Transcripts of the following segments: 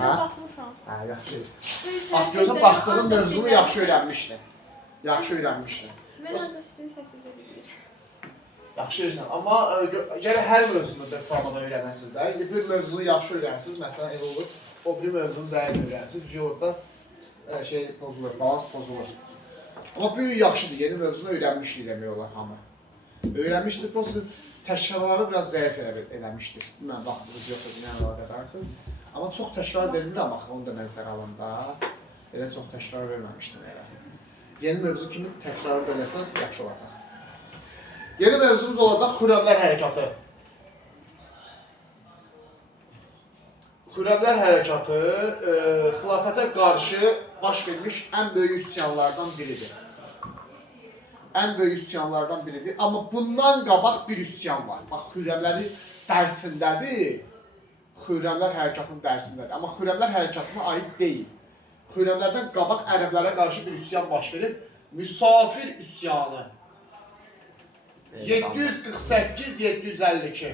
Hə? Baxmışam. Hə, yaxşı. Bu Bax görsən baxdığın mövzunu yaxşı öyrənmişdin. Yaxşı öyrənmişdin. Mən az istəyir səssizə bilir. Yaxşı öyrənsən. Amma gərək hər mövzunu bir formada öyrənəsiniz də. İndi bir mövzunu yaxşı öyrənsiniz, məsələn elə olur. O bir mövzunu zəif öyrənsiniz. Orada pozulur, balans pozulur. Amma bu gün yaxşıdır. Yeni mövzunu öyrənmişdik demək olar hamı. Öyrənmişdik, prosta təkrarları biraz zəif eləmişdik. Bilməm, vaxtımız yoxdur, nə əlaqədardır. Amma çox təkrar verilmirəm axı, onu da nəzərə alın da. Elə çox təkrar verməmişdim elə. Yeni mövzu kimi təkrar eləsəniz yaxşı olacaq. Yeni mövzumuz olacaq Xürrəmlər Hərəkatı. Xürrəmlər Hərəkatı xilafətə qarşı baş vermiş ən böyük üsyanlardan biridir. Ən böyük üsyanlardan biridir. Amma bundan qabaq bir üsyan var. Bax, Xürrəmlərin dərsindədir. Xürrəmlər Hərəkatının dərsindədir. Amma Xürrəmlər Hərəkatına aid deyil. Xürrəmlərdən qabaq ərəblərə qarşı bir üsyan baş verir. Müsafir üsyanı. 748-752.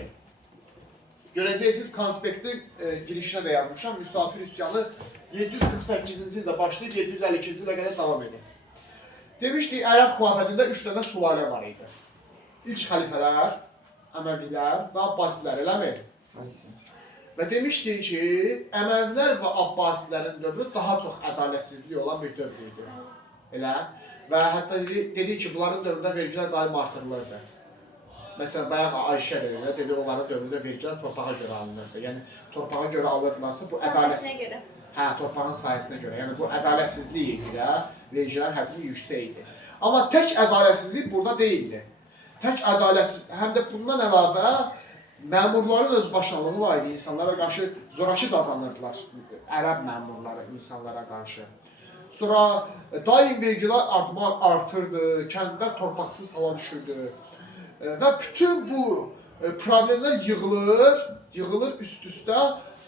Görəcəksiniz, konspektin girişinə də yazmışam. Müsafir üsyanı 748-ci ildə başlayıb, 752-ci ilə qədər davam edir. Demişdik, Ərəb xilafətində 3 dənə sülalə var idi. İlk xəlifələr, Əməvilər və Abbasilər, eləmi? Və demişdik ki, Əməvilər və Abbasilərin dövrü daha çox ədalətsizliyi olan bir dövr idi. Elə? Və hətta dedik ki, bunların dövründə vergilər daim artırılırdı. Məsələn, bayaq Ayşə dedi, onların dövründə vergilər torpağa görə alınırdı. Yəni, torpağa görə alırdılarsa, bu ədalətsizlik. Sayısına görə. Hə, torpağın sayısına görə. Yəni, bu ədalətsizlik idi də, vergilər həcmi yüksək idi. Amma tək ədalətsizlik burada deyildi. Tək ədalətsizlik, həm də bundan əlavə, məmurların öz başlanlığı var idi, insanlara qarşı zorakı davranırdılar, ərəb məmurları insanlara qarşı. Sonra daim vergilər artırdı, kəndlər torpaqsız hala düşürdü və bütün bu problemlər yığılır üst-üstə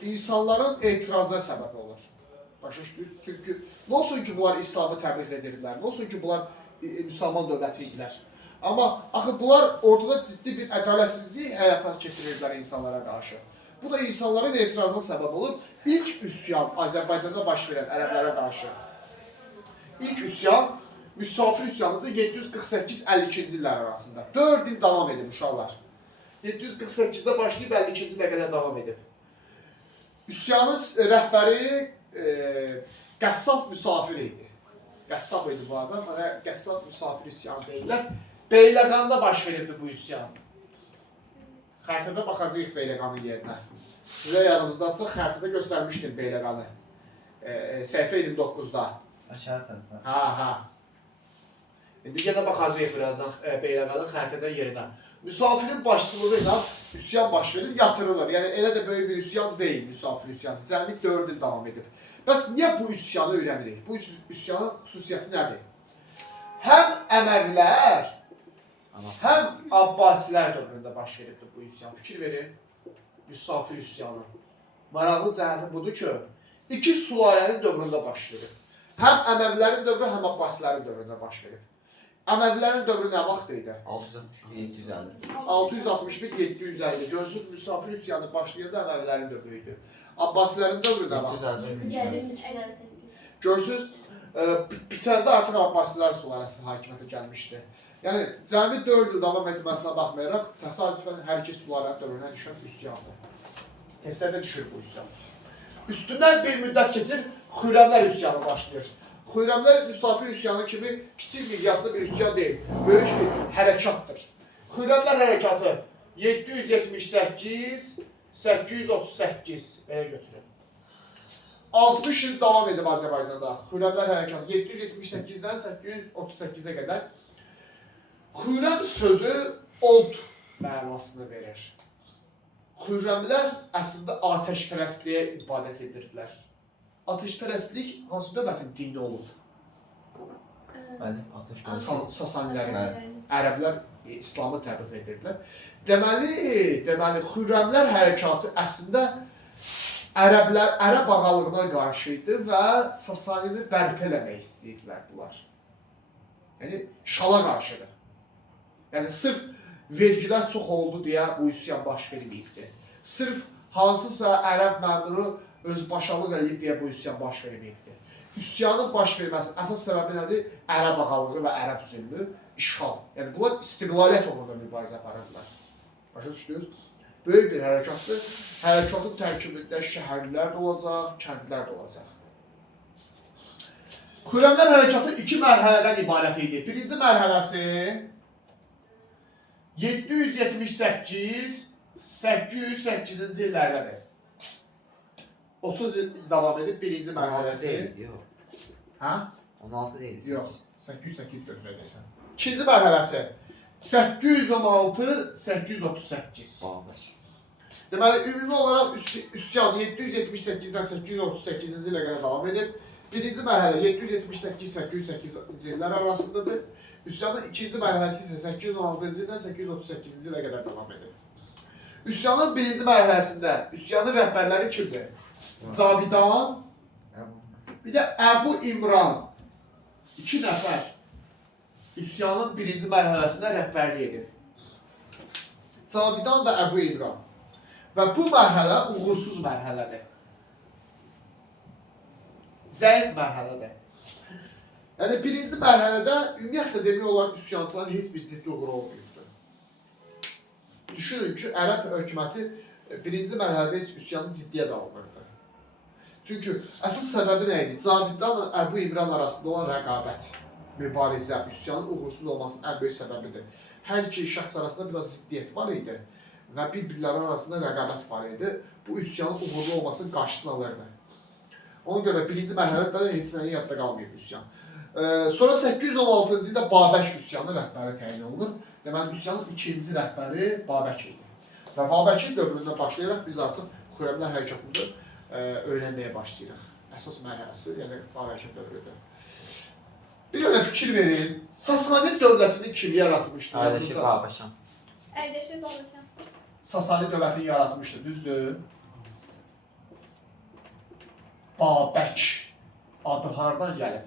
insanların etirazına səbəb olur. Başa düşdünüz? Çünki nə olsun ki, bunlar İslamı təbliğ edirdilər, nə olsun ki, bunlar müsəlman dövləti idilər. Amma axı bunlar ortada ciddi bir ədalətsizlik həyata keçirirdilər insanlara qarşı. Bu da insanların etirazına səbəb olur. İlk üsyan Azərbaycanda baş verən ərəblərə qarşı. İlk üsyan Müsafir üsyanıdır 748-52-ci illər arasında. 4 il davam edib uşaqlar. 748-də başlayıb 52-ci ilə qədər davam edib. Üsyanın rəhbəri Qəssab Müsafir idi. Qəssab idi bu adam, mənə Qəssab Müsafir üsyanı deyirlər. Beyləqanda baş verildi bu üsyan. Xəritədə baxacağıq Beyləqanın yerinə. Sizə yanınızdadsa xəritədə göstərmişdim Beyləqanı. Səhifə 29-da. Aşağı tərəfə. Ha. İndi yenə baxacağıq birazdan Beyləqanın xəritədə yerinə. Müsafirin başçılığı ilə üsyan baş verir, yatırılır. Yəni elə də böyük bir üsyan deyil müsafir üsyanı. Cəmi 4 il davam edib. Bəs niyə bu üsyanı öyrənirik? Bu üsyanın xüsusiyyəti nədir? Həm Əməvilər, həm Abbasilər dövründə baş veribdir bu üsyan. Fikir verin, müsafir üsyanı. Maraqlı cəhəti budur ki, iki sülalənin dövründə baş verib. Həm Əməvilərin dövrü, həm Abbasilərin dövründə baş verib. Əməvilərin dövrü nə vaxt idi? 661-750. Görürsünüz, müsafir üsyanı başlayanda Əməvilərin dövrü idi. Abbasilərin dövrü nə vaxt? Görürsünüz, bitəndə artıq Abbasilər sülaləsi hakimiyyətə gəlmişdi. Yəni, cəmi 4 il davam etməsinə baxmayaraq, təsadüfən hər iki sülalənin dövrünə düşən üsyandır. Testlərdə düşür bu üsyan. Üstündən bir müddət keçir, Xürrəmlər üsyanı başlayır. Xürrəmlər müsafir üsyanı kimi kiçik miqyaslı bir üsyan deyil, böyük bir hərəkatdır. Xürrəmlər hərəkatı 778-838 belə götürün. 60 il davam edib Azərbaycanda. Xürrəmlər hərəkatı 778-dən 838-ə qədər. Xürrəm sözü od mənasını verir. Xürrəmlər əslində atəşpərəstliyə ibadət edirdilər. Atəşpərəstlik hansı dövlətin dini olub? Sasanilərin, ərəblər İslamı təbliğ edirdilər. Deməli, Xürrəmlər hərəkatı əslində ərəb ağalığına qarşı idi və Sasanini bərpa eləmək istəyirdilər bunlar. Yəni, şala qarşıdır. Yəni, sırf vergilər çox oldu deyə bu üsyan baş verməyibdir. Sırf hansısa ərəb məmuru özbaşalıq eləyib deyə bu üsyan baş verməyibdir. Üsyanın baş verməsi əsas səbəbi nədir? Ərəb ağalığı və ərəb zülmü, işğal. Yəni bunlar istiqlaliyyət uğrunda mübarizə aparırlar. Başa düşdünüz? Böyük bir hərəkatdır. Hərəkatın tərkibində şəhərlər də olacaq, kəndlər də olacaq. Xürrəmlər hərəkatı 2 mərhələdən ibarət idi. Birinci mərhələsi 778-808-ci illərdədir. 30 il davam edib birinci 16 mərhələsi. değil, yok. Hə? 16 değil. Yox, 808 götürəcəksən. İkinci mərhələsi 816-838. Babək. Deməli, ümumi olaraq üsyan 778-dən 838-ci ilə qədər davam edib. Birinci mərhələ 778-808-ci illər arasındadır. Üsyanın ikinci mərhələsi isə 816-cı ildən 838-ci ilə qədər davam edib. Üsyanın birinci mərhələsində üsyanın rəhbərləri kimdir? Cavidan, bir də Əbu İmran. 2 nəfər üsyanın birinci mərhələsində rəhbərlik edib. Cavidan və Əbu İmran. Və bu mərhələ uğursuz mərhələdir. Zəif mərhələdir. Yəni birinci mərhələdə ümumiyyətlə demək olar üsyançıların heç bir ciddi uğuru olmayıbdır. Düşünün ki, ərəb hökuməti birinci mərhələdə heç üsyanı ciddiyə də almırdı. Çünki əsas səbəbi nə idi? Cavidanla Əbu İmran arasında olan rəqabət, mübarizə, üsyanın uğursuz olmasının ən böyük səbəbidir. Hər iki şəxs arasında biraz ziddiyyət var idi və bir-birləri arasında rəqabət var idi. Bu üsyanın uğurlu olmasının qarşısını alırdı. Ona görə birinci mərhələdə heç nəyin yadda qalmayıb üsyan. Sonra 816-cı ildə Babək üsyanı rəhbəri təyin olunur. Deməli, üsyanın ikinci rəhbəri Babək idi. Və Babəkin dövründən başlayaraq biz artıq Xürrəmlər hərəkatında öyrənməyə başlayırıq. Əsas mərhələsi, yəni Babəkin dövrüdür. Bir dənə fikir verin, Sasani dövlətini kim yaratmışdır? Kardeşi Babəşan. Ərdeşir Balıkan. Sasani dövlətini yaratmışdır, düzdür? Babək adı hardan gəlib?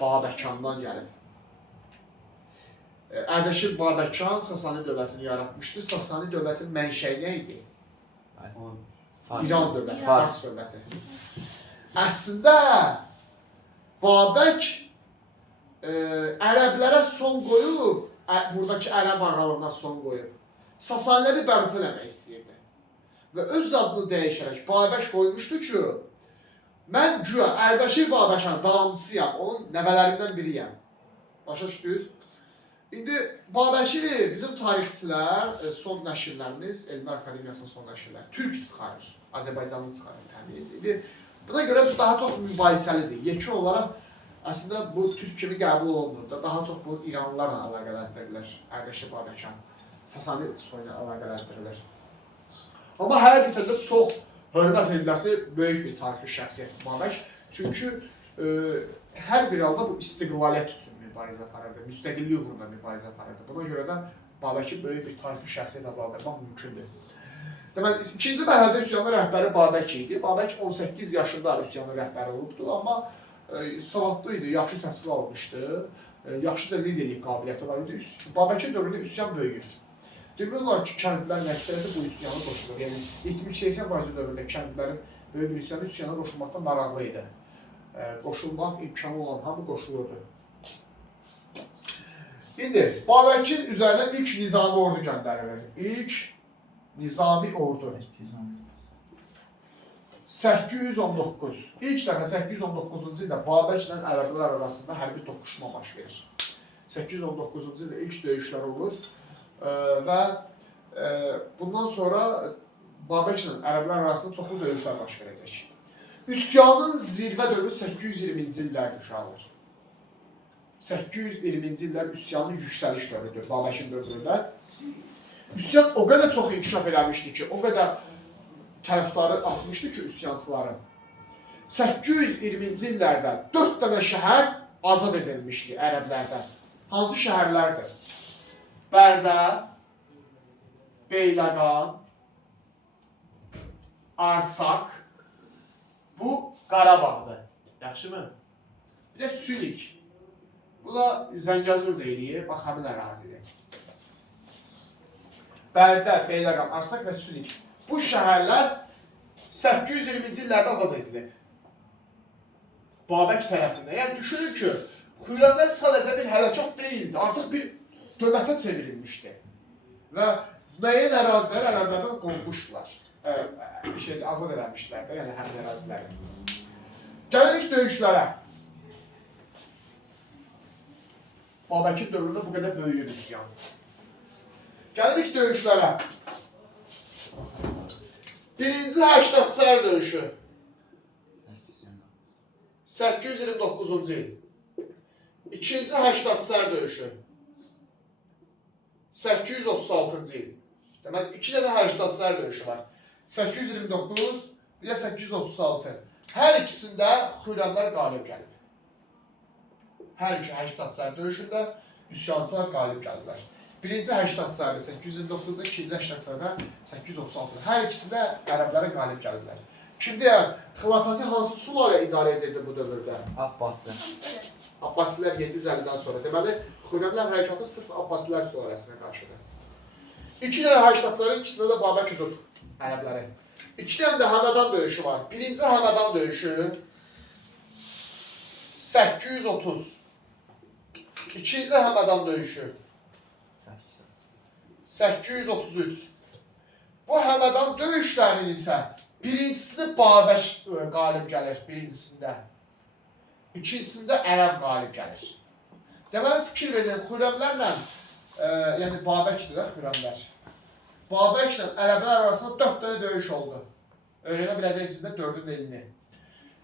Babəkandan gəlib. Ərdəşir Babəkan Sasani dövlətini yaratmışdır. Sasani dövlətin mənşəyi nə idi? İran dövləti, Fars dövləti. Əslində Babək ərəblərə son qoyub, buradakı ərəb ağalığına son qoyub, Sasaniləri bərpa eləmək istəyirdi. Və öz adını dəyişərək Babək qoymuşdu ki, mən güya Ərdəşir Babəkan davamçısıyam, onun nəvələrindən biriyəm. Başa düşdünüz? İndi Babəki bizim tarixçilər, son nəşrlərimiz, Elmlər Akademiyasının son nəşrləri, türk çıxarır, Azərbaycanlı çıxarır təmiz. İndi buna görə bu daha çox mübahisəlidir. Yekun olaraq əslində bu türk kimi qəbul olunur da, daha çox bu İranlılarla əlaqələndirilir, Ərdəşir Babəkan, Sasani soyuna əlaqələndirilir. Amma həqiqətən də çox hörmət ediləsi böyük bir tarixi şəxsiyyət Babək. Çünki hər bir halda bu istiqlaliyyət üçün mübarizə aparırdı, müstəqillik uğrunda mübarizə aparırdı. Buna görə də Babəki böyük bir tarixi şəxsiyyət adlandırmaq mümkündür. Deməli, ikinci mərhələdə üsyanın rəhbəri Babək idi. Babək 18 yaşında üsyanın rəhbəri olubdu, amma savadlı idi, yaxşı təhsil almışdı, yaxşı da liderlik qabiliyyəti var idi. Babəkin dövründə üsyan böyüyür. Demək olar ki, kəndlərin əksəriyyəti bu üsyana qoşulur. Yəni, 70-80% dövründə kəndlərin böyük bir üsyana qoşulmaqdan maraqlı idi. Qoşulmaq imkanı olan hamı qoşulurdu. İndi, Babəkin üzərinə ilk nizami ordu göndərilir. İlk nizami ordu. 819. İlk dəfə 819-cu ildə Babəklə ərəblər arasında hərbi toqquşma baş verir. 819-cu ildə ilk döyüşlər olur. Və bundan sonra Babəklə ərəblər arasında çoxlu döyüşlər baş verəcək. Üsyanın zirvə dövrü 820-ci illərdir uşaqlar. 820-ci illər üsyanın yüksəliş dövrüdür Babəkin dövründə. Üsyan o qədər çox inkişaf eləmişdi ki, o qədər tərəfdarı artmışdı ki, üsyançıların. 820-ci illərdə 4 dənə şəhər azad edilmişdi ərəblərdən. Hansı şəhərlərdir? Bərdə, Beyləqan, Arsaq, bu Qarabağdır. Yaxşımı? Bir də Sülik. Bu da Zəngəzur deyilir, bax həmin ərazidir. Bərdə, Beyləqan, Arsaq və Sülik. Bu şəhərlər 820-ci illərdə azad edilib. Babək tərəfindən. Yəni düşünün ki, Xürrəmlər sadəcə bir hərəkat deyildi, artıq bir dövlətə çevrilmişdi. Və müəyyən əraziləri ərəblərdən qovmuşdular. Azad eləmişdilər də, yəni həmin əraziləri. Gəlirik döyüşlərə. Babəkin dövründə bu qədər böyük üsyan. Gəlirik döyüşlərə. Birinci Həştadsər döyüşü. 829-cu il. İkinci Həştadsər döyüşü. 836-cı il. Deməli, 2 dənə Həştadsər döyüşü var. 829, bir də 836. Hər ikisində Xürrəmlər qalib gəlib. Hər iki Həştadsər döyüşündə üsyançılar qalib gəliblər. Birinci Həştadsərdə 829-da, ikinci Həştadsərdə 836-da. Hər ikisində ərəblərə qalib gəliblər. Kim deyər, xilafəti hansı sülalə idarə edirdi bu dövrdə? Abbaslı. Abbasilər 750-dən sonra. Deməli, Xürrəmlər hərəkatı sırf Abbasilər sülaləsinə qarşıdır. 2 dənə Həştadsərin ikisində də Babək udub ərəbləri. 2 dənə də Həmədan döyüşü var. Birinci Həmədan döyüşü 830. İkinci Həmədan döyüşü 833. Bu Həmədan döyüşlərinin isə birincisini Babək qalib gəlir birincisində. İkincisində Ərəb qalib gəlir. Deməli, fikir verin, Xürrəmlərlə, yəni Babəkdir də Xürrəmlər. Babəklə ərəblər arasında 4 dənə döyüş oldu. Öyrənə biləcəksiniz də 4-ün elini.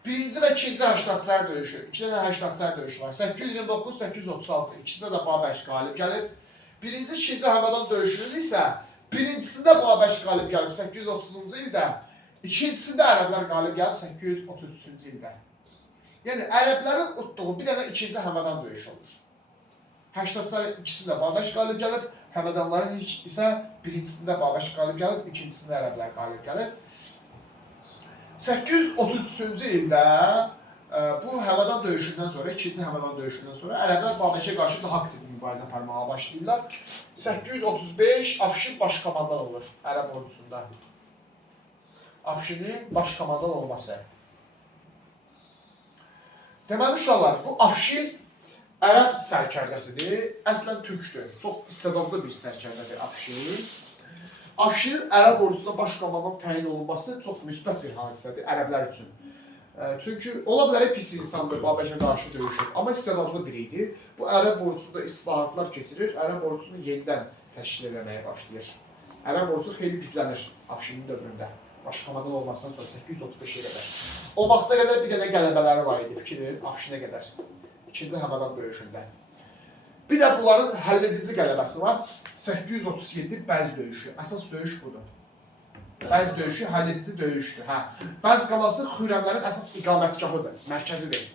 Birinci və ikinci Həştadsər döyüşü, 2 dənə Həştadsər döyüşü var. 829-836, ikisində də Babək qalib gəlir. Birinci, ikinci Həmədan döyüşünün isə birincisində Babək qalib gəlib 830-cu ildə, ikincisində ərəblər qalib gəlib 833-cü ildə. Yəni, ərəblərin utduğu bir dənə ikinci Həmədan döyüşü olur. Həştadsərin ikisində Babək qalib gəlir, Həmədanların isə birincisində Babək qalib gəlir, ikincisində ərəblər qalib gəlir. 833-cü ildə bu Həmədan döyüşündən sonra, ikinci Həmədan döyüşündən sonra ərəblər Babəkə qarşı daha aktiv mübarizə aparmağa başlayırlar. 835 Afşin başkomandan olur ərəb ordusunda. Afşinin başkomandan olması. Deməli uşaqlar, bu Afşin ərəb sərkərdəsidir, əslən türkdür. Çox istedadlı bir sərkərdədir Afşin. Afşinin ərəb ordusuna başkomandan təyin olunması çox müsbət bir hadisədir ərəblər üçün. Çünki ola bilər pis insandır, Babəkə qarşı döyüşür, amma istedadlı biri idi. Bu ərəb ordusunda islahatlar keçirir, ərəb ordusunu yenidən təşkil etməyə başlayır. Ərəb ordusu xeyli güclənir Afşinin dövründə. Başkomandan olmasından sonra 835-ə qədər. O vaxta qədər bir dənə qələbələri var idi, fikir verin, Afşinə qədər. İkinci Həmədan döyüşündə. Bir də bunların həlledici qələbəsi var. 837 Bəz döyüşü. Əsas döyüş budur. Bəz döyüşü həlledici döyüşdür. Bəz qalası Xürrəmlərin əsas iqamətgahıdır, mərkəzidir.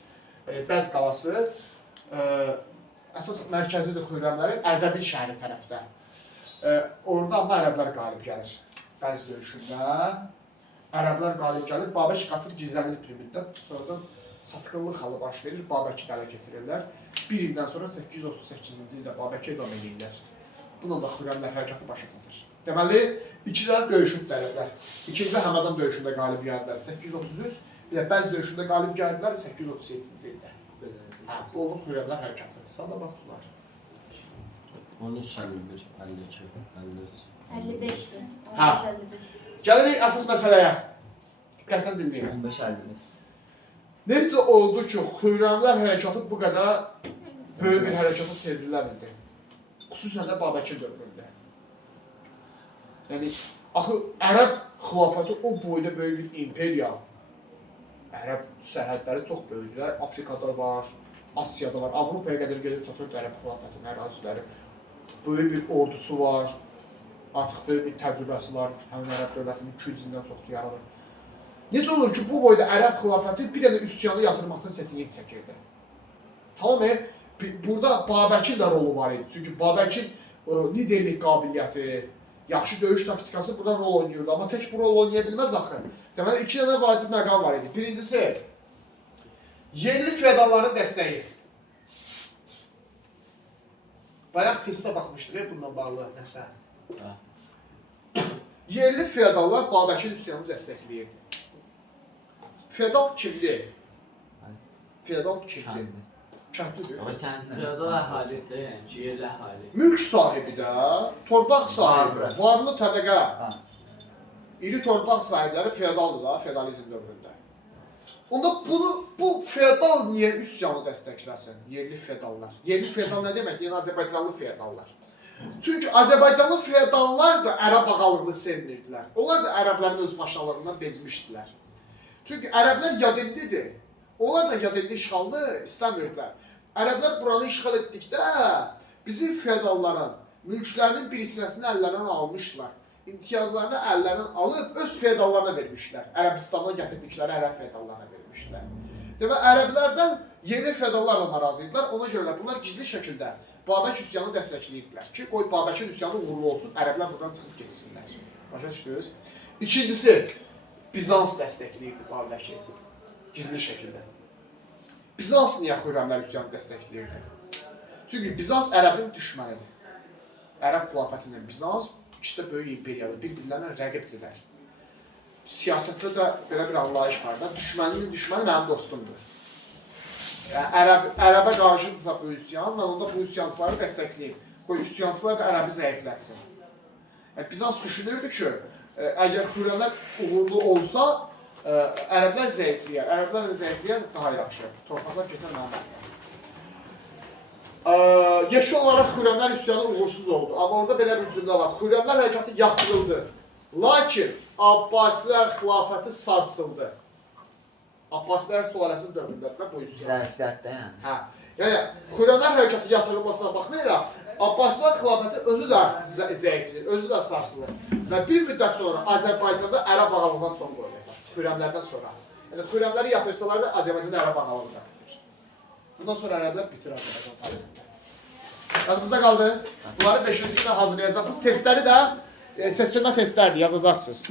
Bəz qalası əsas mərkəzidir Xürrəmlərin Ərdəbil şəhəri tərəfdə. Orada amma ərəblər qalib gəlir. Bəz döyüşündə ərəblər qalib gəlir, Babək qaçır gizlənir bir müddət, sonradan satqınlıq halı baş verir, Babəki ələ keçirirlər. Bir ildən sonra 838-ci ildə Babəki edam edirlər. Bununla da Xürrəmlər hərəkatı başa çatır. Deməli, 2 dənə döyüşüb ərəblər. İkinci Həmədan döyüşündə qalib gəldilər 833, bir də Bəz döyüşündə qalib gəldilər 837-ci ildə. Bu oldu Xürrəmlər hərəkatı. Sana baxdılar. 13, 51, 52, 53. 55'ti. Ha. 55. Gəlirik əsas məsələyə. Diqqətlə dinləyin. 15-50. Necə oldu ki, Xürrəmlər hərəkatı bu qədər böyük bir hərəkata çevrilə bildi? Xüsusən də Babəkin dövründə. Yəni, axı, ərəb xilafəti o boyda böyük bir imperiya. Ərəb sərhədləri çox böyükdür. Afrikada var, Asiyada var, Avropaya qədər gedib çatırdı ərəb xilafətinin əraziləri. Böyük bir ordusu var, artıq böyük bir təcrübəsi var. Həmin ərəb dövlətinin 200 ildən çoxdur yaranır. Necə olur ki, bu boyda ərəb xilafəti bir dənə üsyanı yatırmaqdan çətinlik çəkirdi? Tamam, burada Babəkin də rolu var idi. Çünki Babəkin liderlik qabiliyyəti, yaxşı döyüş taktikası burada rol oynayırdı. Amma tək bu rol oynaya bilməz axı. Deməli, 2 dənə vacib məqam var idi. Birincisi, yerli feodalların dəstəyi. Bayaq testə baxmışdıq bundan bağlı nəsə. Yerli feodallar Babəkin üsyanını dəstəkləyirdi. Feodal kimdir? Feodal kimdir? Kəndi. Kəndlidir. Ama kəndin. Feodal əhalidir, yəni yerli əhali. Mülk sahibi də, torpaq sahibi, Varlı. varlı təbəqə. Ha. İri torpaq sahibləri feodaldılar, feodalizm dövründə. Onda bu feodal niyə üsyanı dəstəkləsin? Yerli feodallar. Yerli feodal nə deməkdir? Yəni Azərbaycanlı feodallar. Çünki Azərbaycanlı feodallar da ərəb ağalığını sevmirdilər. Onlar da ərəblərin özbaşınalığından bezmişdilər. Çünki ərəblər yadillidir. Onlar da yadilli işğalını istəmirdilər. Ərəblər buranı işğal etdikdə bizim feodalların mülklərinin bir hissəsini əllərindən almışlar. İmtiyazlarını əllərindən alıb öz feodallarına vermişlər. Ərəbistandan gətirdikləri ərəb feodallarına vermişlər. Demək, ərəblərdən yeni feodallar da narazıydılar. Ona görə də bunlar gizli şəkildə Babək üsyanı dəstəkləyirdilər ki, qoy Babəkin üsyanı uğurlu olsun, ərəblər buradan çıxıb geçsinlər. Başa düşdünüz? İkincisi, Bizans dəstəkləyirdi Babəki gizli şəkildə. Bizans niyə Xürrəmlər üsyanı dəstəkləyirdi? Çünki Bizans ərəbin düşmənidir. Ərəb xilafəti ilə Bizans ikisi də böyük imperiyadır, bir-birlərinə rəqibdirlər. Siyasətdə də belə bir anlayış var da, düşməninin düşməni mənim dostumdur. Yəni, ərəbə qarşıdırsa bu üsyan, mən onda bu üsyançıları dəstəkləyim. Qoy üsyançılar da ərəbi zəiflətsin. Yəni, Bizans düşünürdü ki, əgər Xürrəmlər uğurlu olsa, ərəblər zəifləyər. Ərəblər də zəifləyər daha yaxşı. Torpaqlar keçən mənim əlimdə. Yeşil olaraq Xürrəmlər üsyanı uğursuz oldu. Amma orada belə bir cümlə var. Xürrəmlər hərəkatı yaxdırıldı. Lakin Abbasilər xilafəti sarsıldı. Abbasilər sülaləsinin dövründə bu üsyan. Zərflərdə yəni. Hə. Yəni Xürrəmlər hərəkatı yatırılmasına baxmayaraq, Abbasilər xilafəti özü də zəifdir, özü də sarsılır. Və bir müddət sonra Azərbaycanda ərəb ağalığından son qoyulacaq. Xürrəmlərdən sonra. Yəni Xürrəmləri yatırsalar da Azərbaycanda ərəb ağalığı da bitir. Bundan sonra ərəblər bitir Azərbaycan tarixində. Yadınızda qaldı. Bunları 5-ci hazırlayacaqsınız. Testləri də seçilmə testlərdir, yazacaqsınız.